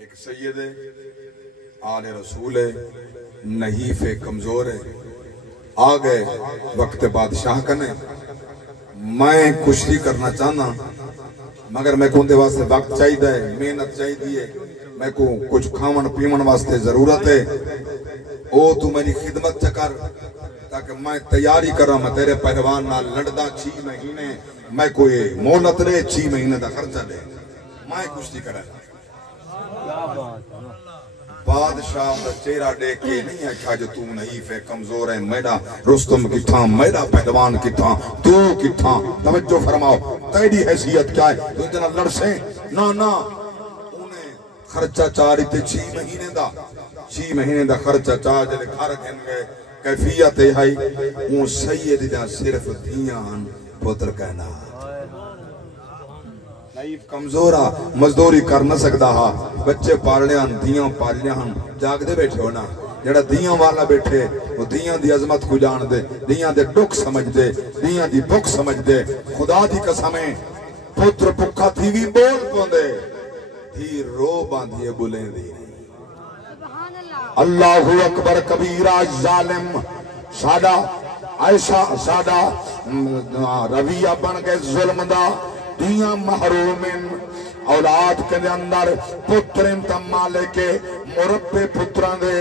ایک سید ہے، آل رسول ہے، نحیف کمزور ہے، آ گئے وقت بادشاہ کنے، میں کشتی کرنا چاہنا مگر میں کو اندے واسطے وقت چاہیے ہے، محنت چاہیے ہے، میں کو کچھ کھاون پیمن واسطے ضرورت ہے، او تو میری خدمت چکر تاکہ میں تیاری کروں، میں تیرے پہلوان نہ لڑدا 6 مہینے، میں کوئی مہلت دے 6 مہینے دا خرچہ دے، میں کشتی کرا۔ بادشاہ دا چہرہ دیکھ کے نہیں آکھا جو تو نحیف ہے، کمزور ہے، میرا رستم کتھاں، میرا پہلوان کتھاں، تو کتھاں، توجہ فرماؤ، تیری حیثیت کیا ہے، تو اتنا لڑ سے نا انہیں خرچہ چاہ رہی تھے 6 مہینے دا، 6 مہینے دا خرچہ چاہ جلے گھر گھن گئے، کیفیت ہے اون سید دا صرف دیاں پتر کہنا نحیف کمزورا مزدوری کر نہ سکتا ہا، بچے پالنے ہن، دیاں پالنے ہن، جاگ دے بیٹھے ہونا، جڑا دیاں والا بیٹھے وہ دیاں دی عظمت کو جان دے، دیاں دے ڈک سمجھ دے، دیاں دی بک سمجھ دے، خدا دی قسمیں پتر پکھا تھی بھی بول پوندے تھی رو باندھیے بولیں دی اللہ اکبر کبیرہ ظالم سادہ ایسا سادہ رویہ بن کے ظلم دا دیاں محرومن اولاد کے اندر پترین تمالے کے مربے پتران دے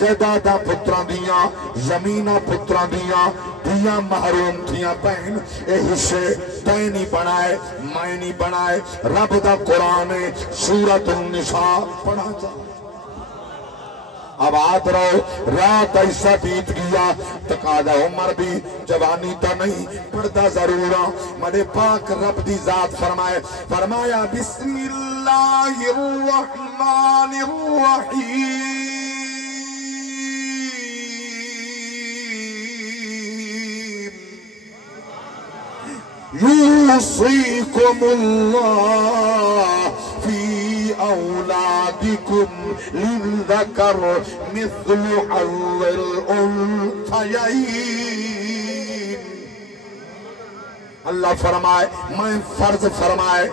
جدادہ پتران دیاں زمینہ پتران دیاں محروم دیاں پہن اے حصے تینی بنائے مائنی بنائے رب دا قرآن سورۃ النساء پڑھا جا اب آت رہو رات ایسا بیت گیا تقاضا عمر بھی جوانی تا نہیں پڑھتا ضرورا مدے پاک رب دی ذات فرمایا بسم اللہ الرحمن الرحیم یوصیکم اللہ فی أولادكم للذكر مثل حظ الأنثيين اللہ فرمائے میں فرض فرمائے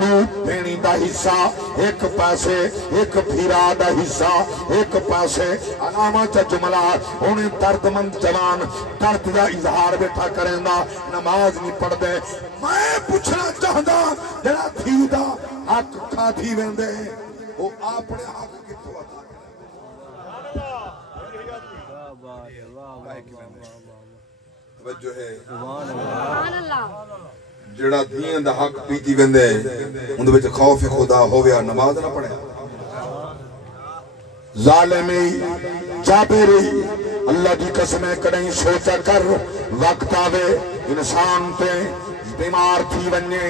دودھ پینی دا حصہ ایک پاسے ایک پھیرا دا حصہ ایک پاسے علامہ چا جملہ انہیں درد مند جوان درد دا اظہار بیٹھا کریں دا نماز نہیں پڑھ دے میں پوچھنا چاہتا جڑا تھی دا حق کھا تھی ویندے وہ اپنے حق کی تو عطا کریں توجہ ہے جڑا دین دا حق پیتی ویندے اندے وچ خوف خدا ہویا نماز نہ پڑھے ظالمی جابری اللہ دی قسمیں کڑیں سوچا کر وقت آوے انسان تے بیمار تھی وننے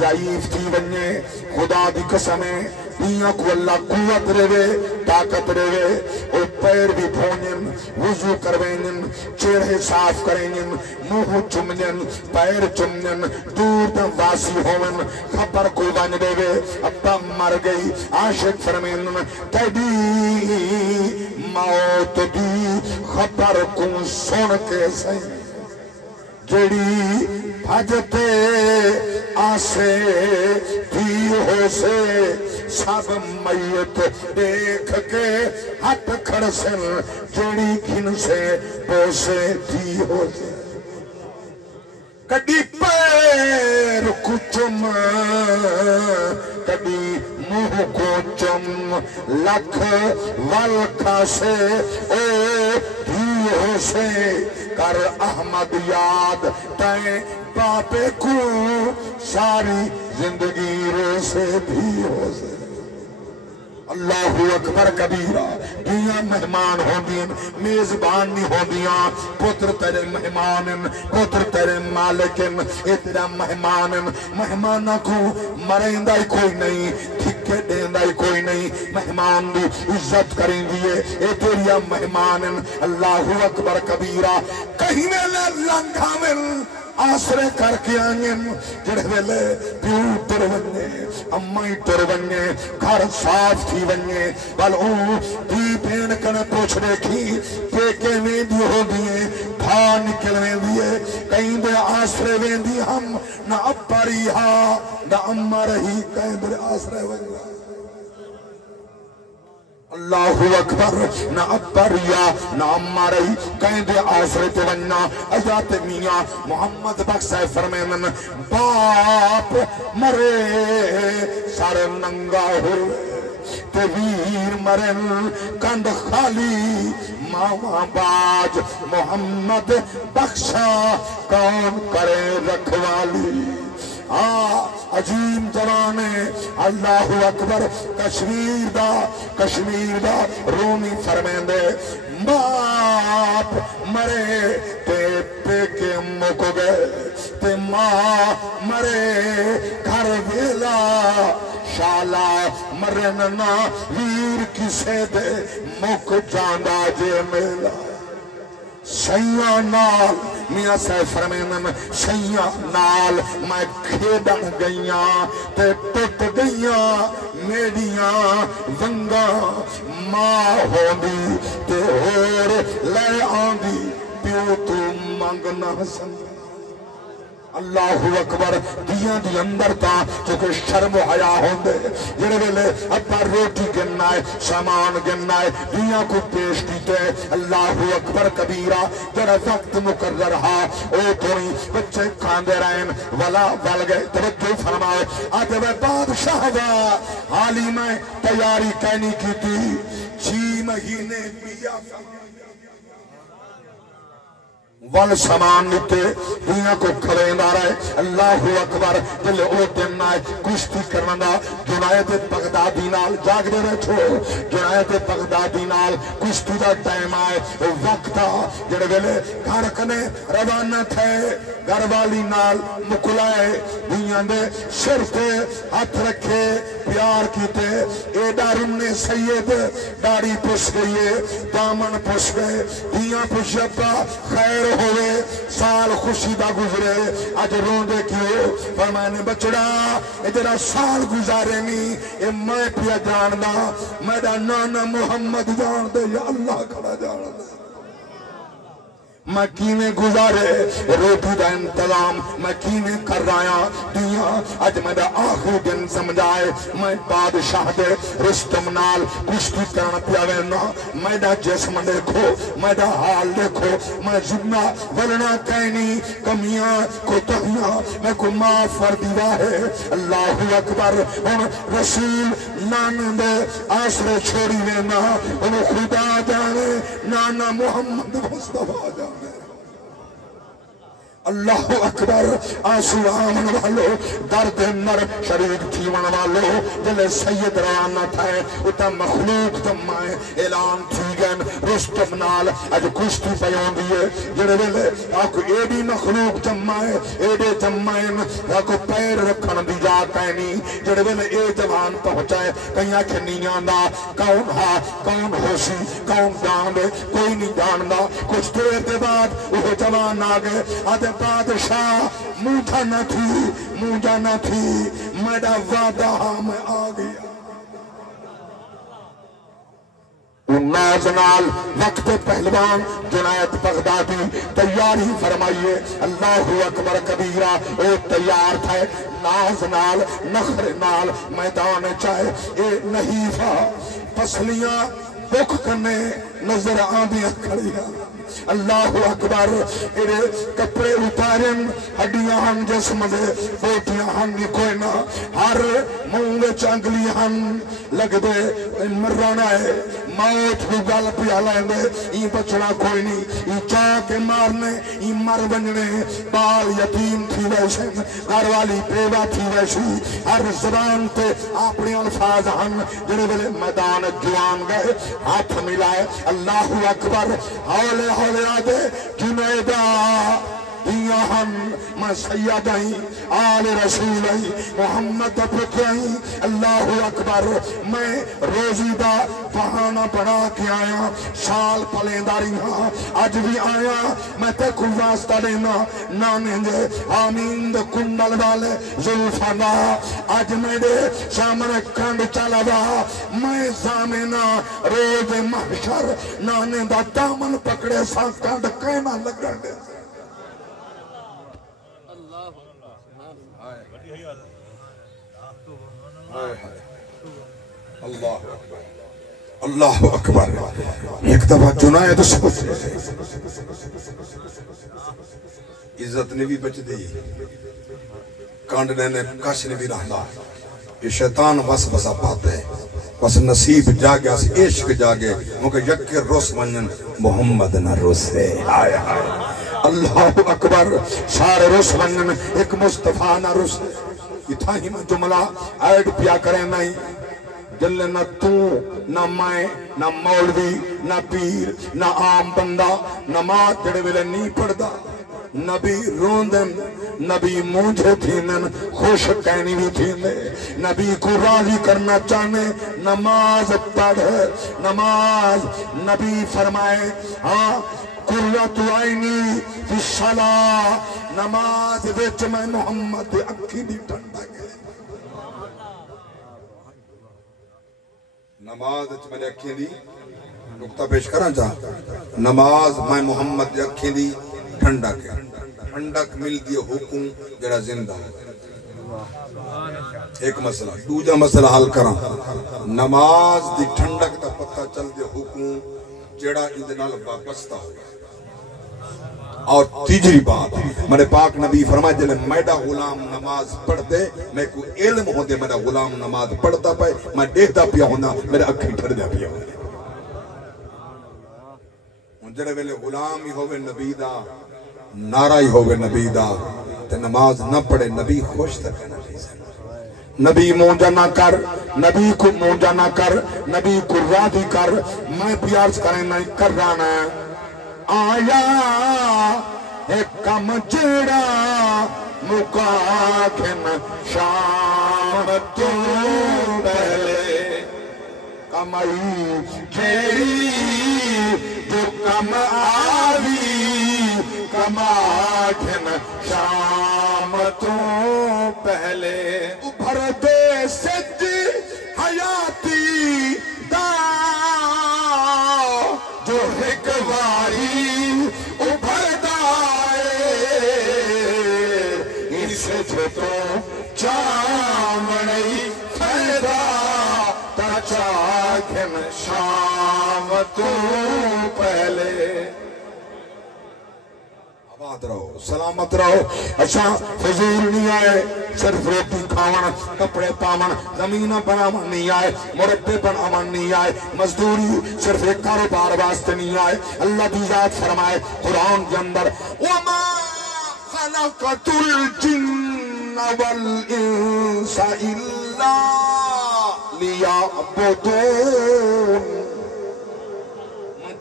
ضعیف تھی وننے خدا دی قسمیں دیاں کو اللہ قوت روے طاقت روے اور پیر بھی دھونن وضو کروینن چہرے صاف کرینن منہ چمنن پیر چمنن دور دم واسی ہوون خبر کوئی ون روے ابا مر گئی عاشق فرمینن تیڈی موت دی خبر کو سن کے سہی جڑی بھجتے آسے بھی ہو سے سب میت دیکھ کے ہٹ کھڑسن جڑی گھن سے بوسے بھی ہو سے کڈی پیر کو چم کڈی منہ کو چم لکھ والکھا سے او بھی ہو سے کر احمد یاد تائیں باپے کو ساری زندگی رو سے بھی ہو سے اللہ اکبر کبیرہ دیاں مہمان ہوندین میزبان نہیں ہوندیاں پتر تیرے مہمانن پتر تیرے مالکن اتنا مہمانن مہمانہ کو مریندا ہی کوئی نہیں تھکے دیندا ہی کوئی نہیں مہمان دی عزت کریں دیئے اے تیریا مہمانن اللہ اکبر کبیرہ کہیں میں لنگھا میں آسرے کر کے آئیں جڑے ویلے پیو تر وننے امائی تر وننے گھر صاف تھی وننے بلو دی پین کنے پوچھ دیکھی پیکے میں دی ہو دیئے بھا نکل میں دیئے کہیں دے آسرے وین دی ہم نہ ابا رہا نہ اما رہی کہیں دے آسرے وننے اللہ اکبر نہ ابریا نہ مارئی کہیں دے آسرے تے وننا اجات میاں محمد بخشائے فرمینن باپ مرے سارے ننگا ہوئے تے ویر مرن کند خالی ماما باج محمد بخشا کون کرے رکھوالی عظیم جوانے اللہ اکبر کشمیر دا رومی فرمین دے باپ مرے تے پیکے مکو گئے تے ماں مرے گھر ویلا شالا مرننا ویر کسے دے مک جاندہ جے میلا سیاں نال میاں صاحب فرمینن سیاں نال میں کھیڑن گئیاں تے ٹوٹ گئیاں میڈیاں ونگاں ماں ہوندی تے اور لے آندی پیو تو منگنا سنگا اللہ اکبر دیاں دی اندر تا چونکہ شرم و حیا ہوندے جڑے ویلے ابا روٹی گننا ہے سامان گننا ہے دیاں کو پیش کیتے اللہ اکبر کبیرہ جڑا وقت مقرر ہا او توئی بچے کھاندے رہن ولا ول گئے توجہ فرمائے آج وہ بادشاہ دا حالی میں تیاری کہنی کی تھی 6 مہینے پیا ول سامان نیتے دیاں کو کھویندہ رہے اللہ اکبر دل او دن آئے کشتی کرنا جنایت بغدادی نال جاگ دے رہے چھو جنایت بغدادی نال کشتی دا ٹائم آئے وقتا جڑے ویلے گھر کنے روانہ تھے گھر والی نال مکلائے دیاں دے سر تے ہاتھ رکھے پیار کیتے اے ڈارن نے سید داڑی پس گئیے دامن پس گئے دیاں پشپا خیر ہوئے سال خوشی دا گزرے آج روندے کیوں فرمانے بچڑا ادھرا سال گزارے نہیں اے میں پیا جاندہ میرا نانا محمد جاندے یا اللہ کھڑا جاندے میں کینے گزارے روٹی دا انتظام میں کینے کر رہا دیاں آج میرا آخری دن سمجھائے میں بادشاہ دے رستم نال کشتی کرنا پیاوینا میرا جسم دیکھو میرا حال دیکھو میں جنہ ولنا کہنی کمیاں کوتہیاں میں کو معاف کر دیا ہے اللہ اکبر ان رسول نان دے آسرے چھوڑی وینا ان خدا جانے نانا محمد مصطفیٰ جانے اللہ اکبر آنسو آمن والو درد نر شریک تھیون والو جلے سید روانہ تھے اتا مخلوق جمائے اعلان تھی گئن رستم نال اج کشتی پیون دیئے جڑے ویلے آکو ایڈی مخلوق جمائے ایڈے جمائن آکو پیر رکھن دی جا کہنی جڑے ویلے اے جوان پہنچائے کہیں آکھے نہیں آندہ کون ہا کون ہوشی کون جاندے کوئی نہیں جاندہ کچھ دیر دے بعد وہ جوان آگے آدھے بادشاہ موٹا نہ تھی موجا نہ تھی میرا وعدہ میں آ گیا ناز نال وقت پہلوان جنایت بغدادی تیاری فرمائیے اللہ اکبر کبیرہ اے تیار تھے ناز نال نخر نال میدان چاہے اے نحیفہ پسلیاں بک کرنے نظر آندیاں کھڑیاں اللہ اکبر ایرے کپڑے اتارن ہڈیاں ہن جسم دے بوٹیاں ہن کوئی نہ ہر مونگے چانگلی ہن لگ دے مرانا ہے موت کو گل پیا لیندے این بچنا کوئی نہیں این چاہ کے مارنے این مر بننے بال یتیم تھی ویسے گھر والی بیوہ تھی ویسی ہر زبان تے اپنی الفاظ ہن جنہیں بلے میدان جوان گئے ہاتھ ملائے اللہ اکبر حولے حولے آدھے جنیدہ دیاں ہم میں سیدہی آل رسولہی محمد پترہی اللہ اکبر میں روزی دا بہانہ بنا کے آیا سال پلینداری ہاں آج بھی آیا میں تے کو واسطہ دینا نانے دے آمین دے کنڈل والے ظلفانا آج میرے سامنے کھنڈ چلا میں زامنہ روز محشر نانے دا دامن پکڑے سا کھنڈ کہنا لگن دے اللہ اللہ اکبر. ایک دفعہ جنید سوچے عزت نے بھی بچ دی, کانڈنے نے کش نے بھی رہنا. یہ شیطان بس بسا پاتے بس نصیب جاگیا سے عشق جاگے مکہ یک روس منن محمد نہ روسے. آئے آئے اللہ اکبر. سارے روس منن ایک مصطفیٰ نہ روسے. اتھا ہی میں جملہ ایڈ پیا کریں نہیں جلے نہ تو نہ میں نہ مولوی نہ پیر نہ عام بندہ نماز جڑے ویلے نہیں پڑھدا. نبی روندن نبی مونجھے تھینن خوش کہنی بھی تھینے. نبی کو راضی کرنا چاہنے نماز پڑھ. نماز نبی فرمائے ہاں قرۃ عینی فی الصلاۃ. نماز وچ میں محمد اکھی دی ٹھنڈا گئے. نماز وچ میں اکھی دی نقطہ پیش کرنا چاہ. نماز میں محمد اکھی دی ٹھنڈک ہے. ٹھنڈک مل دی حکم جڑا زندہ ہے. ایک مسئلہ دوجا مسئلہ حل کراں. نماز دی ٹھنڈک دا پتہ چل دے حکم جڑا اندنال وابستہ ہو. اور تیجری بات میرے پاک نبی فرمائے جلے میڈا غلام نماز پڑھ دے میں کو علم ہو دے میرا غلام نماز پڑھتا پائے میں دیکھتا پیا ہونا میرے اکھی ٹھر دیا پیا ہونا. جڑے ویلے غلام ہی ہوئے نبی دا نعرہ ہی ہوئے نبی دا تے نماز نہ پڑھے نبی خوش تک ہے نبی سے. نبی مونجا نہ کر نبی کو مونجا نہ کر نبی کو راضی کر. میں پیارس کریں نہیں کر رانا آیا ایک کم جڑا مکاکن شام تو پہلے کمائی کھیڑی جو کم آوی کماکن شام تو پہلے. ابھر دے سج حیاتی دا جو ایک واری ابھر دائے اسے جو تو چامنی فیدا تا چاکن شام تو پہلے. آباد رہو سلامت رہو. اچھا فضول نہیں آئے صرف روٹی کھاون کپڑے پاون زمین بناون نہیں آئے مربے بناون نہیں آئے مزدوری صرف ایک کاروبار واسطے نہیں آئے. اللہ کی ذات فرمائے قرآن کے اندر وَمَا خَلَقَتُ الْجِنَّ وَالْإِنسَ إِلَّا لِيَعْبُدُونَ.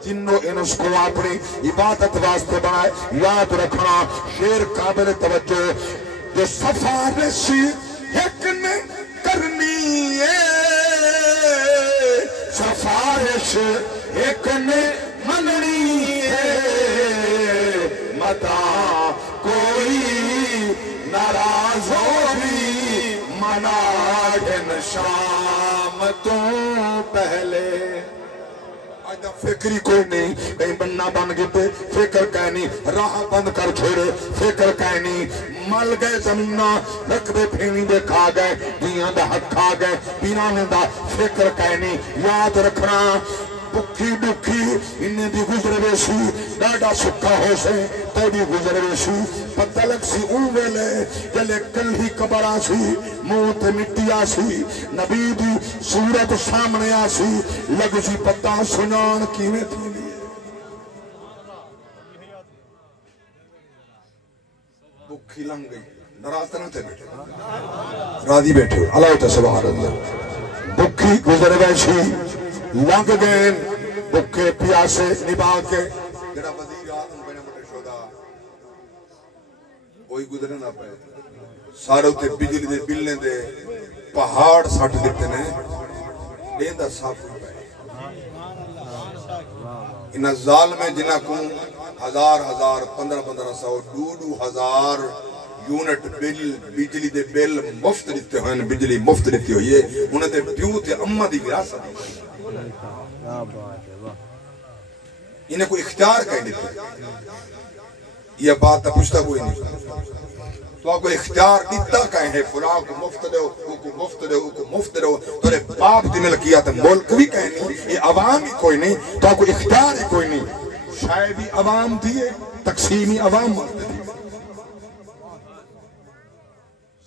جنوں انس کو اپنی عبادت واسطے بنائے. یاد رکھنا شیر قابل توجہ جو سفارش ایک نے کرنی ہے سفارش ایک نے مننی ہے. متا کوئی ناراض ہوئی مناگن شام تو پہلے. فکری کوئی نہیں کہیں بننا بن گئے فکر کہنی راہ بند کر چھوڑے فکر کہنی مل گئے زمینہ رقبے پھینی دے کھا گئے دیاں دا حق کھا گئے پیرانے دا فکر کہنی. یاد رکھنا بکھی بکھی انہیں بھی گزر ویسی ڈاڈا سکھا ہو سے تے بھی گزر ویسی پتہ لگ سی اون ویلے جلے کل ہی قبر آسی منہ تے مٹی آسی نبی دی صورت سامنے آسی لگ سی پتہ سنان کیویں تھی لیے. بکھی لنگ گئی ناراض تو نہیں تھے بیٹھے راضی بیٹھے اللہ تعالی سبحان اللہ. بکھی گزر ویسی لنگ گئے بکھے پیاسے نبھا کے جڑا وزیر آدم بنے مٹے شودا کوئی گزرے نہ پائے. سارے ہوتے بجلی دے بلنے دے پہاڑ ساٹھ دیتے نے دیندہ صاف ہوئی پائے. انہا ظالمیں جنہ کو 1000 1500 2000 یونٹ بجلی دے بل مفت دیتے ہوئے بجلی مفت دیتے ہوئے انہیں دے پیو تے اممہ دی گراثہ دی انہیں کوئی اختیار کہہ دیتے. یہ بات پوچھتا کوئی نہیں تو آپ کو اختیار دیتا کہیں ہے فلاں کو مفت دے کو مفت دے کو مفت دے تو باپ دی ملکیت ملک بھی کہیں نہیں یہ عوام ہی کوئی نہیں تو آپ کو اختیار ہی کوئی نہیں شاید بھی عوام دیئے تقسیمی عوام مانتے تھی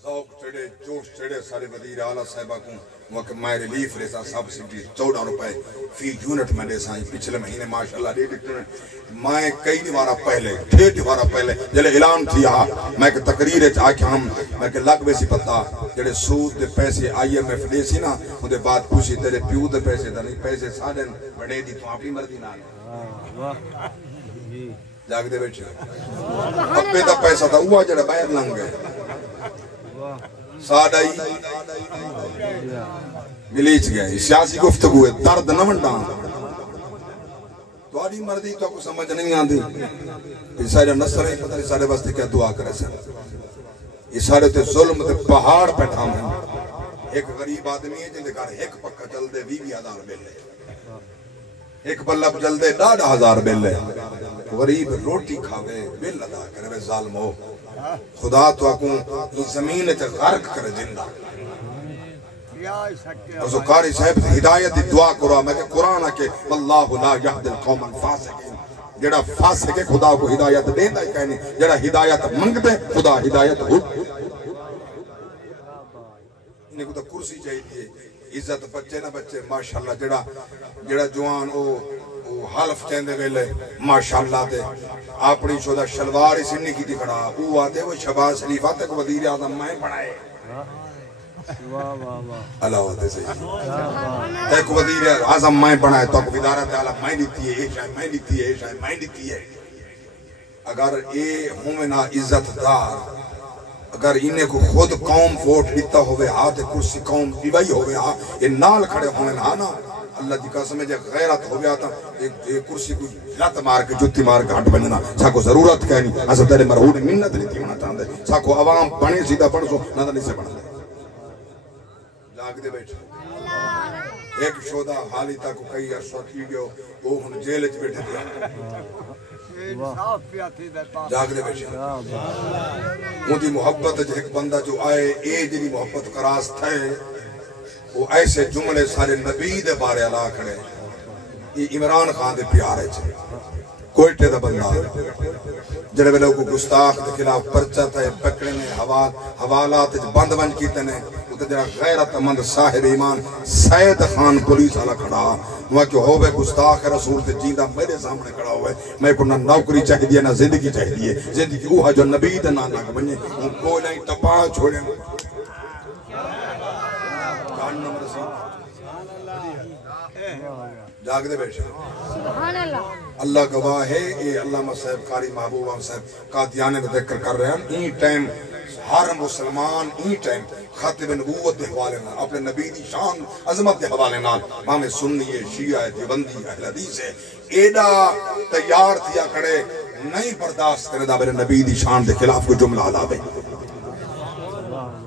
ذوق چڑے جوش چڑے سارے وزیر اعلیٰ صاحبہ کو وقت میں ریلیف ریسا سبسڈی 14 روپے فی یونٹ میں دے سائیں پچھلے مہینے ماشاءاللہ میں کئی دیوارہ پہلے ٹھیک دیوارہ پہلے جلے اعلان تھیا میں کہ تقریر چاہ کے ہم میں کہ لگ بیسی پتا جلے سود دے پیسے IMF دے سی نا ان دے بعد پوچھی تیرے پیو دے پیسے دا نہیں پیسے سادن بڑھے دی تو اپنی مردی نہ لے جاگ دے بیٹھے اپنے دا پیسہ دا ہوا جڑا باہر لنگ گئے سادہ ہی ملیچ گئے سیاسی گفتگو ہے درد نہ منڈان تو آدھی مردی تو کو سمجھ نہیں آندھی یہ سارے نصر ہے پتہ نہیں سارے بستے کیا دعا کرے سر یہ سارے تے ظلم تے پہاڑ پہ ٹھام ہیں ایک غریب آدمی ہے جن دے کار ایک پکا چل دے 20,000 بلے ایک بلب جل دے 10,000 بلے غریب روٹی کھاوے بل ادا کرے ظالم ہو خدا تو اکوں زمین تے غرق کرے زندہ اور قاری صاحب ہدایت دی دعا کرو میں کہ قرآن کے واللہ لا یہد القوم الفاسقین جڑا فاسق ہے خدا کو ہدایت دیندا ہی کہنی جڑا ہدایت منگدے خدا ہدایت ہو انہیں کو تو کرسی چاہیے عزت بچے نہ بچے ماشاءاللہ جڑا جوان او حلف چیندے ویلے ماشاءاللہ دے اپنی شدہ شلوار اس انہی کی دکھڑا وہ آتے وہ شہباز شریف آتے کو وزیر اعظم میں بنائے اللہ ہوتے سے ایک وزیر اعظم میں بنائے تو وزارت اعلیٰ میں دیتی ہے یہ شاید میں دیتی ہے یہ شاید میں دیتی ہے اگر یہ ہوں نا عزت دار اگر انہیں کو خود قوم ووٹ دیتا ہوئے ہاتھ کرسی قوم بیوائی ہوئے ہاں یہ نال کھڑے ہوئے نا اللہ دی قسم ہے جے غیرت ہو گیا تھا ایک کرسی کو لات مار کے جتی مار کے ہٹ بننا ساکو ضرورت کہنی ایسا تیرے مرہون منت نہیں تھی ہونا چاہتے ساکو عوام بنے سیدھا پڑھ سو نہ نہیں سے بڑھ دے جاگ دے بیٹھے ایک شودہ حالی تاکو کئی عرصہ کی گئے وہ ہن جیل اچ بیٹھے دیا جاگ دے بیٹھے ان دی محبت جو ایک بندہ جو آئے اے جنی محبت کراس تھے وہ ایسے جملے سارے نبی دے بارے اللہ کھڑے یہ عمران خان دے پیارے چھے کوئٹے دا بندہ جڑے میں لوگوں کو گستاخ دے خلاف پرچہ تھے پکڑے نے حوالات بند بند کیتے نے وہ جڑا غیرت مند صاحب ایمان سید خان پولیس والا کھڑا وہاں کہ ہوئے گستاخ رسول تے جیندہ میرے سامنے کھڑا ہوئے میں کو نہ نوکری چاہی دیا نہ زندگی چاہی دیئے زندگی اوہا جو نبی دے نہ لگ بنی ان کو نہیں ٹپا چھوڑے جاگ دے بیٹھے اللہ گواہ ہے یہ علامہ صاحب قاری محبوب صاحب قادیانے کا ذکر کر رہے ہیں این ٹائم ہر مسلمان این ٹائم خاتم نبوت دے حوالے نال اپنے نبی دی شان عظمت دے حوالے نال مامے سنی ہے شیعہ ہے دیوبندی اہل حدیث ہے ایڈا تیار تھیا کھڑے نہیں برداشت کرے دا میرے نبی دی شان دے خلاف کوئی جملہ علاوے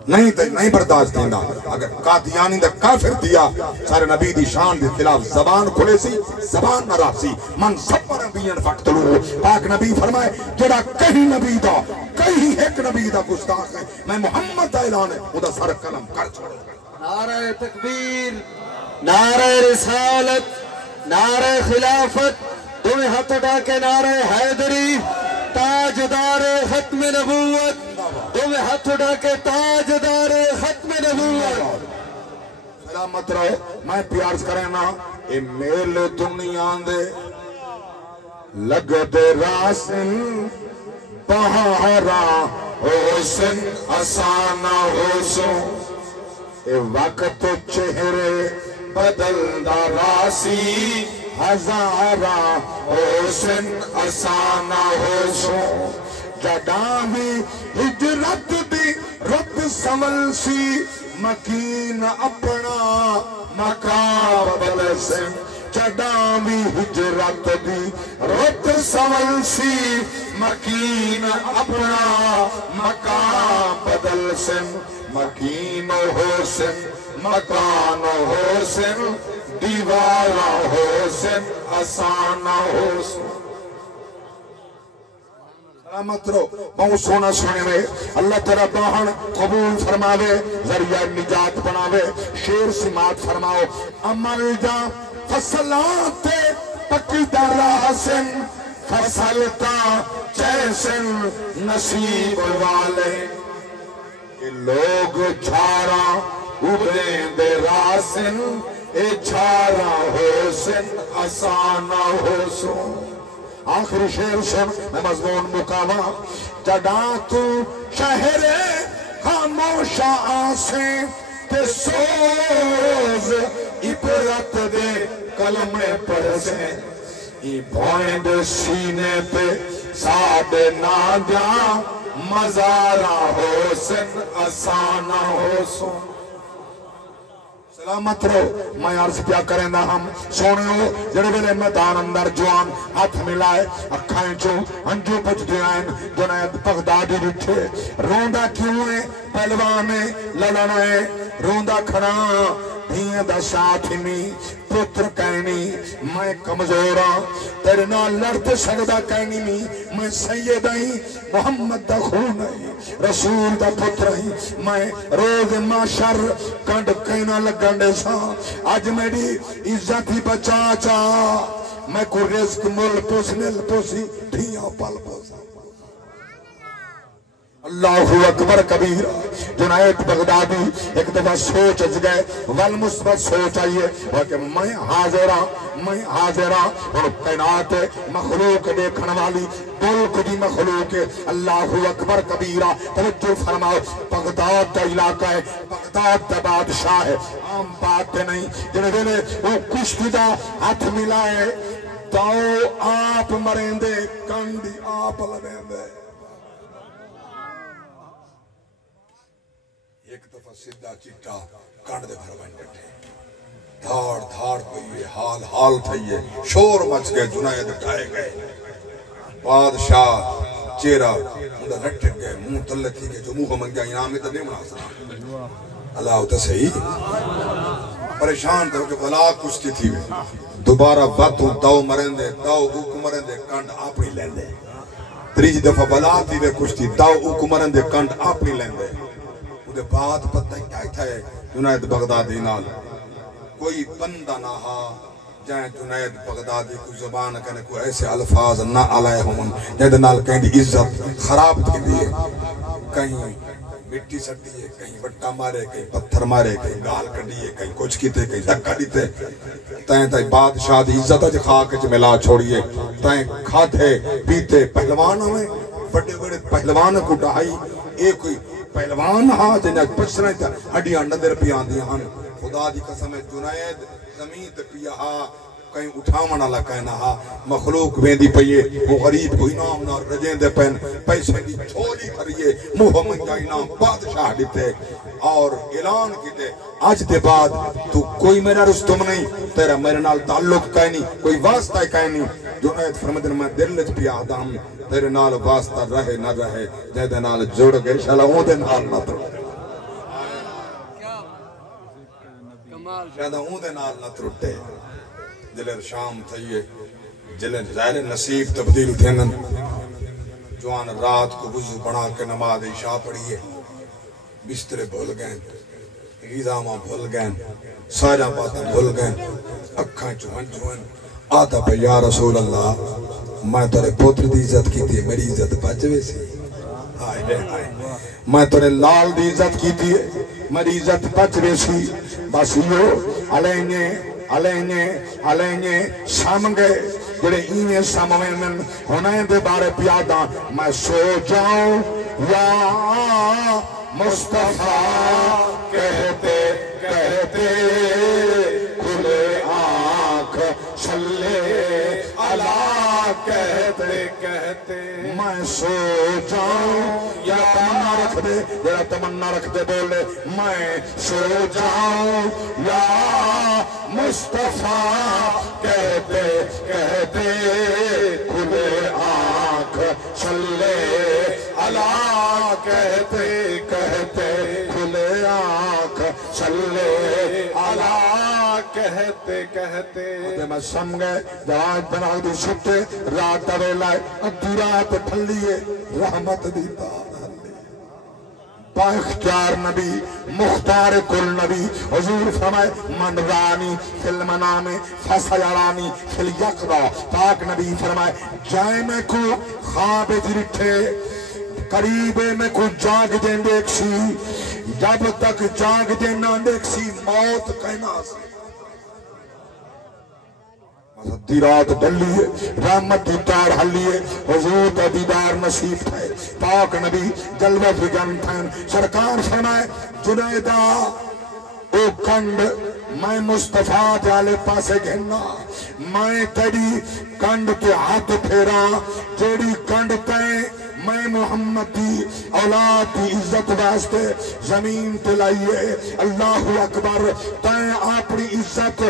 نہیں برداشت دینا اگر قادیانی دا کافر دیا سارے نبی دی شان دے خلاف زبان کھلے سی زبان نہ راسی من سبر نبیان فقتلو پاک نبی فرمائے جڑا کہیں نبی دا کہیں ایک نبی دا گستاخ ہے میں محمد دا اعلان ہے وہ دا سر قلم کر چھوڑے نعرہ تکبیر نعرہ رسالت نعرہ خلافت تمہیں ہاتھ اٹھا کے نعرہ حیدری تاجدار ختم نبوت تمہیں ہاتھ اٹھا کے تاجدار ختم نبوت سلامت رہے میں پیارس کریں نا اے میل دنیا دے لگت راسن پہارا حسن آسانہ حسن اے وقت چہرے بدل دا راسی ہزارہ حسن آسانہ حسن جڈاوی ہجرت دی رت سمل سی مکین اپنا مقام بدل سن جڈاوی ہجرت دی رت سمل سی مکین اپنا مقام بدل سن مکین حسن مکان حسن دیوارہ حسن آسانہ حسن سلامت رو بہت سونا سنے میں اللہ تیرا باہن قبول فرماوے ذریعہ نجات بناوے شیر سمات فرماؤ عمل جا فصلاتے پکی دارا حسن فصلتا جیسن نصیب والے یہ لوگ چھارا ابریں دے راسن اے چھارا حسن آسانا حسن آخری شعر سن میں مضمون مقامہ جڑا تو شہر خاموشا آسیں تے سوز عبرت دے کلمے پرسیں ای بھوئند سینے پہ ساڑے نادیاں مزارہ حسن آسانہ حسن سلامت رہو میں عرض کیا کریں نا ہم سونے ہو جڑے ویلے میدان اندر جوان ہاتھ ملائے اکھائیں چو انجو پچ دیائیں جنید بغدادی رٹھے روندہ کیوں ہے پہلوانے لڑنے روندہ کھڑا دھیئے دا ساتھ میں پتر کہنی میں کمزورا تیرے نال لڑتے سکدا کہنی میں سیدہ ہی محمد دا خون ہے رسول دا پتر ہی میں روز معاشر کنڈ کہنا لگنڈے سا آج میری عزت ہی بچا چاہ میں کو رزق مل پوسنل پوسی دھیاں پل پوسا اللہ اکبر کبیر جنید بغدادی ایک دفعہ سوچ اچ گئے والمثبت سوچ آئیے کہ میں حاضرہ اور کائنات مخلوق دیکھن والی ملک دی مخلوق اللہ اکبر کبیرہ توجہ فرماؤ بغداد دا علاقہ ہے بغداد دا بادشاہ ہے عام بات نہیں جنہیں وہ کشتی دا ہاتھ ملائے تاؤ آپ مرندے کندی آپ لبیندے ایک دفعہ سدھا چٹا کانڈ دے بھر بن بیٹھے دھاڑ دھاڑ پئی حال تھئیے شور مچ گئے جنید اٹھائے گئے بادشاہ چہرہ اندر رٹک گئے منہ تلے تھی کہ جو منہ منگیا انعامی تو نہیں مناسب اللہ ہوتا صحیح پریشان تھا کہ بلا کشتی تھی دوبارہ باتوں تاؤ مرندے تاؤ اوک مرندے کانڈ آپنی لیندے تریج دفعہ بلا تھی وے کشتی تاؤ اوک مرندے کانڈ آپنی لیندے وہ بات پتہ کیا تھا ہے جنید بغدادی نال کوئی بندہ نہ ہا جائیں جنید بغدادی کو زبان کرنے کو ایسے الفاظ نہ آلائے ہوں جید نال کہیں دی عزت خراب تھی دیئے کہیں مٹی سٹ دیئے کہیں بٹا مارے کہیں پتھر مارے کہیں گال کر دیئے کہیں کچھ کیتے کہیں دھکا دیتے تائیں بادشاہ دی عزت اج خاک اچ ملا چھوڑیے تائیں کھاتے پیتے پہلوان ہوئے بڑے بڑے پہلوان کو ڈھائی ایک کوئی پہلوان ہاں جنہیں پچھنے تھا ہڈیاں نظر پیان دیا ہاں خدا دی قسم ہے جنید زمین تے پیا ہاں کہیں اٹھاونا لگا کہنا ہاں مخلوق ویندی پئیے وہ غریب کو انعام نہ رجین دے پہن پیسے دی چھولی کریے محمد کا انعام بادشاہ دیتے اور اعلان کیتے آج دے بعد تو کوئی میرا رستم نہیں تیرا میرے نال تعلق کہیں نہیں کوئی واسطہ کہیں نہیں جنید فرمدن میں دل لچ پیا آدم تیرے نال واسطہ رہے نہ رہے جیدے نال جوڑ گئے انشاءاللہ ہوں دے نال نہ ترو شاید ہوں دے نال نہ ترٹے دلر شام تھئیے جلن ظاہر نصیب تبدیل تھینن جوان رات کو وضو بنا کے نماز عشاء پڑھیے بسترے بھول گئے غذامہ بھول گئے سارا باتیں بھول گئے اکھاں چوہن آتا پہ یا رسول اللہ میں تورے پوتر دی عزت کی تھی میری عزت بچوے سی میں تورے لال دی عزت کی تھی میری عزت بچوے سی بس یہ علینے سامنگے جڑے اینے سامویں من ہونے دے بارے پیادا میں سو جاؤں یا مصطفیٰ کہتے کھلے آنکھ صلی اللہ کہتے میں سو جاؤں یا تمنا رکھ دے جڑا تمنا رکھ دے بولے میں سو جاؤں یا مصطفیٰ کہتے کھلے آنکھ صلی اللہ کہتے کھلے آنکھ صلی اللہ کہتے کہتے میں سمجھے جوان بنا دی چھتے رات دوے لائے ادھی رات ٹھلیے رحمت دیتا با اختیار نبی مختار کل نبی حضور فرمائے من رانی فی المنام فسیرانی فی الیقظہ پاک نبی فرمائے جائے میں کو خواب جرٹھے قریبے میں کو جاگ دیں دیکھ سی جب تک جاگ دیں نہ دیکھ سی موت کہنا سی دی رات ڈلیے رحمت دی تار حلیے حضور کا دیدار نصیب تھے پاک نبی جلوہ فگن تھین سرکار فرمائے جنیدہ او کنڈ میں مصطفیٰ جالے پاسے گھننا میں تیری کنڈ کے ہاتھ پھیرا جیڑی کنڈ تین میں محمد دی اولاد دی عزت واسطے زمین پہ لائیے اللہ اکبر تین اپنی عزت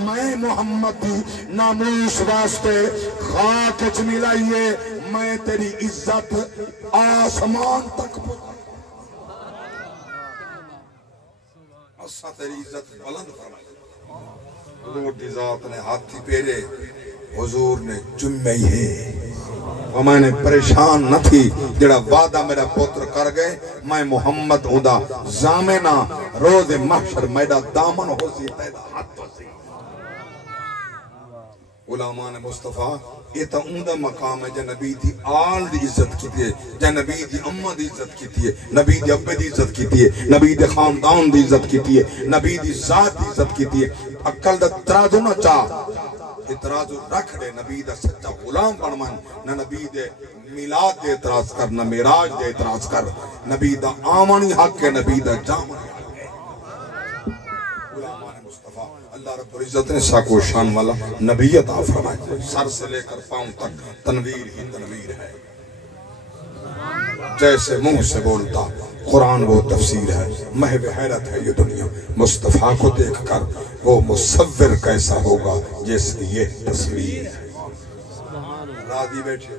میں محمد دی ناموس واسطے خاک چمی لائیے میں تیری عزت آسمان تک اسا تیری عزت بلند فرمائے حضور دی ذات نے ہاتھی پیرے حضور نے جمعہ ہے اور میں نے پریشان نہ تھی جڑا وعدہ میرا پوتر کر گئے میں محمد ہوں دا زامنہ روز محشر میرا دامن ہو سی تیدا ہاتھ ہو سی علماء مصطفیٰ یہ تا اندہ مقام ہے جا نبی دی آل دی عزت کی دیئے جا نبی دی امہ دی عزت کی دیئے نبی دی ابے دی عزت کی دیئے نبی دی خاندان دی عزت کی دیئے نبی دی ذات دی عزت کی دیئے اکل دا ترازو نہ چاہ اترازو رکھ دے نبی دا سچا غلام بنمن نہ نبی دے میلاد دے اعتراض کر نہ میراج دے اعتراض کر نبی دا آمانی حق ہے نبی دا جامنی حق ہے غلامان مصطفیٰ اللہ رب العزت نے ساکو شان والا نبی عطا فرمائے سر سے لے کر پاؤں تک تنویر ہی تنویر ہے جیسے منہ سے بولتا قرآن وہ تفسیر ہے محو حیرت ہے یہ دنیا مصطفیٰ کو دیکھ کر وہ مصور کیسا ہوگا جس کی یہ تصویر ہے راضی بیٹھے